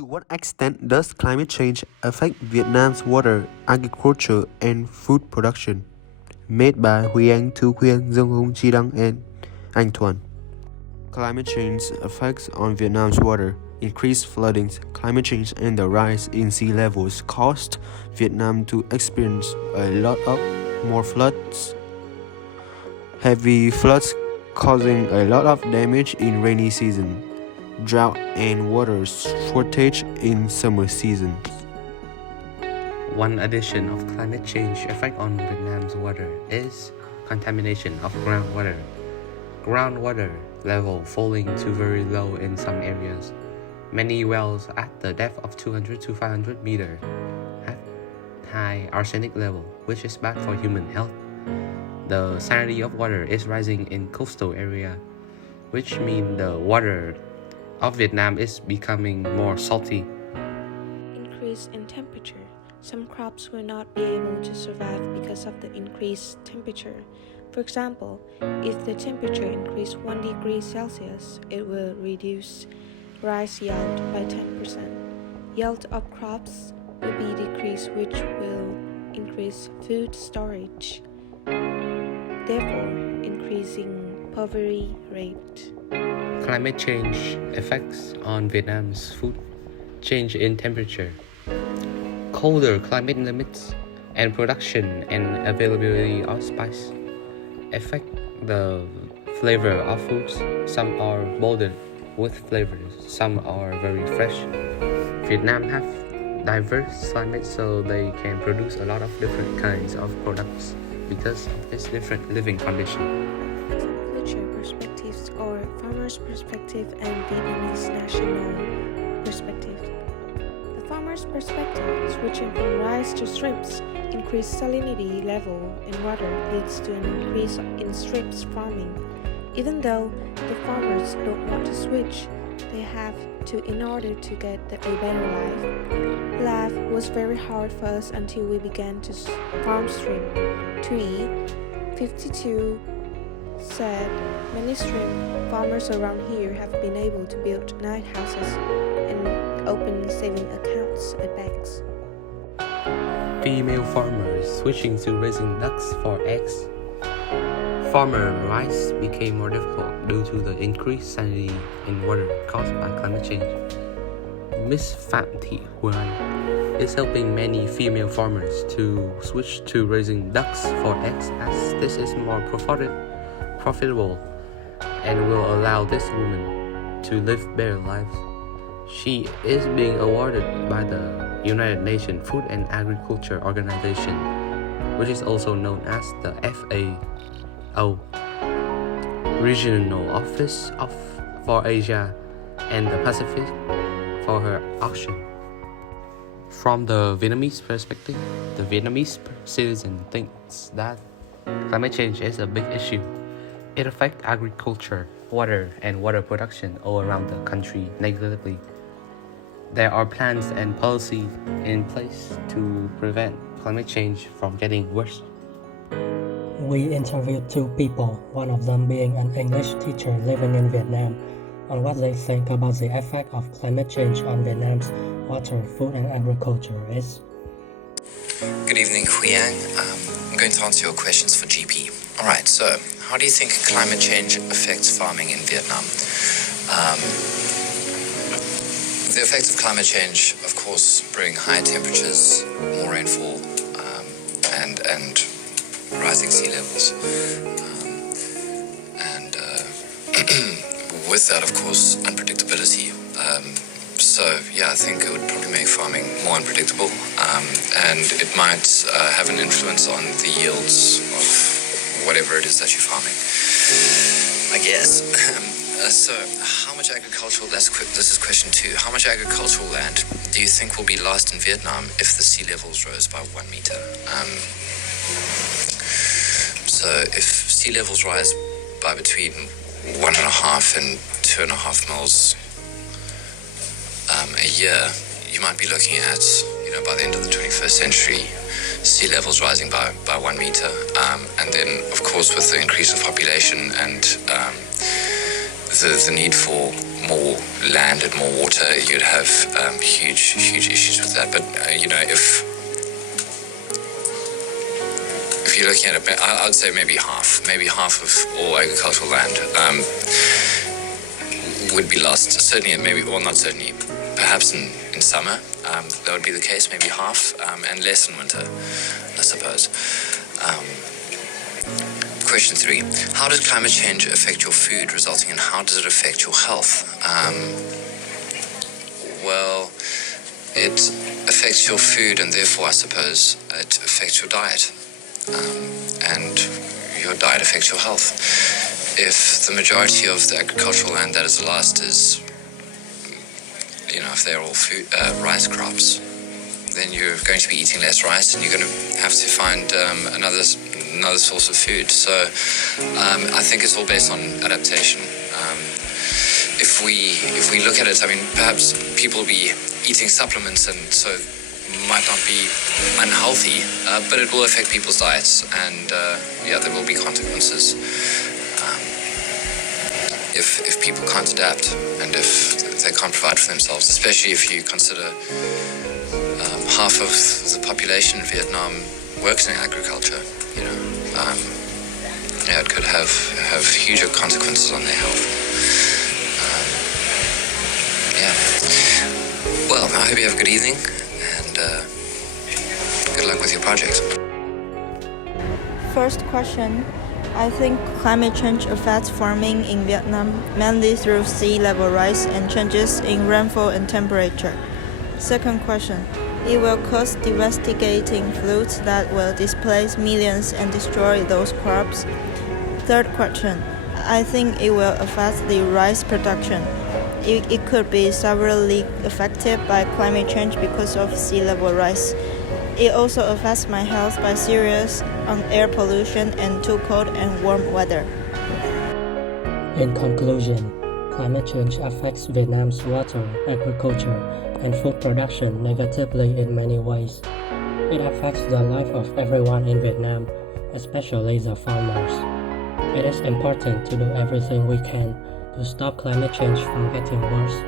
To what extent does climate change affect Vietnam's water, agriculture, and food production? Made by Huyen Thu Quyên, Dương Hung, Chi Đăng, and Anh Thuan. Climate change effects on Vietnam's water. Increased floodings, climate change, and the rise in sea levels caused Vietnam to experience a lot of more floods. Heavy floods causing a lot of damage in rainy season, drought and water shortage in summer seasons. One addition of climate change effect on Vietnam's water is contamination of groundwater. Groundwater level falling to very low in some areas. Many wells at the depth of 200 to 500 meters have high arsenic level, which is bad for human health. The salinity of water is rising in coastal area, which means the water of Vietnam is becoming more salty. Increase in temperature. Some crops will not be able to survive because of the increased temperature. For example, if the temperature increases 1 degree Celsius, it will reduce rice yield by 10%. Yield of crops will be decreased, which will increase food storage, therefore increasing poverty rate. Climate change effects on Vietnam's food. Change in temperature. Colder climate limits and production and availability of spice affect the flavor of foods. Some are molded with flavors, some are very fresh. Vietnam have diverse climate, so they can produce a lot of different kinds of products because of this different living condition. Culture perspectives or farmer's perspective and Vietnamese national perspective. The farmer's perspective, switching from rice to shrimps, increased salinity level in water leads to an increase in shrimps farming. Even though the farmers don't want to switch, they have to in order to get a better life. Life was very hard for us until we began to farm shrimp. 52 said many shrimp farmers around here have been able to build night houses and open saving accounts at banks. Female farmers switching to raising ducks for eggs. Farmer rice became more difficult due to the increased salinity in water caused by climate change. Miss Phạm Thị Huyen is helping many female farmers to switch to raising ducks for eggs, as this is more profitable and will allow this woman to live better lives. She is being awarded by the United Nations Food and Agriculture Organization, which is also known as the FAO, Regional Office for Asia and the Pacific, for her action. From the Vietnamese perspective, the Vietnamese citizen thinks that climate change is a big issue. It affects agriculture, water, and water production all around the country negatively. There are plans and policy in place to prevent climate change from getting worse. We interviewed two people, one of them being an English teacher living in Vietnam, on what they think about the effect of climate change on Vietnam's water, food, and agriculture is. Good evening, Huyen. I'm going to answer your questions for GP. Alright, so how do you think climate change affects farming in Vietnam? The effects of climate change, of course, bring higher temperatures, more rainfall, and rising sea levels. With that, of course, unpredictability. I think it would probably make farming more unpredictable, and it might have an influence on the yields of whatever it is that you're farming, I guess. So, how much agricultural, this is question 2, how much agricultural land do you think will be lost in Vietnam if the sea levels rose by 1 meter? So, if sea levels rise by between 1.5 and 2.5 mils a year, you might be looking at, by the end of the 21st century, sea levels rising by 1 meter. And then, of course, with the increase of population and the need for more land and more water, you'd have huge issues with that. But if you're looking at it, I would say maybe half of all agricultural land would be lost. Certainly, not certainly. Perhaps in summer, that would be the case. Maybe half, and less in winter, I suppose. Question 3. How does climate change affect your food, resulting in how does it affect your health? Well, it affects your food, and therefore, I suppose, it affects your diet. And your diet affects your health. If the majority of the agricultural land that is lost is, if they're all rice crops, then you're going to be eating less rice, and you're going to have to find another source of food. So I think it's all based on adaptation. If we look at it, perhaps people will be eating supplements, and so might not be unhealthy, but it will affect people's diets, and there will be consequences if people can't adapt, and if they can't provide for themselves, especially if you consider half of the population in Vietnam works in agriculture. It could have huge consequences on their health. Well, I hope you have a good evening, and good luck with your project. First question. I think climate change affects farming in Vietnam mainly through sea level rise and changes in rainfall and temperature. Second question. It will cause devastating floods that will displace millions and destroy those crops. Third question. I think it will affect the rice production. It could be severely affected by climate change because of sea level rise. It also affects my health by serious air pollution and too cold and warm weather. In conclusion, climate change affects Vietnam's water, agriculture, and food production negatively in many ways. It affects the life of everyone in Vietnam, especially the farmers. It is important to do everything we can to stop climate change from getting worse.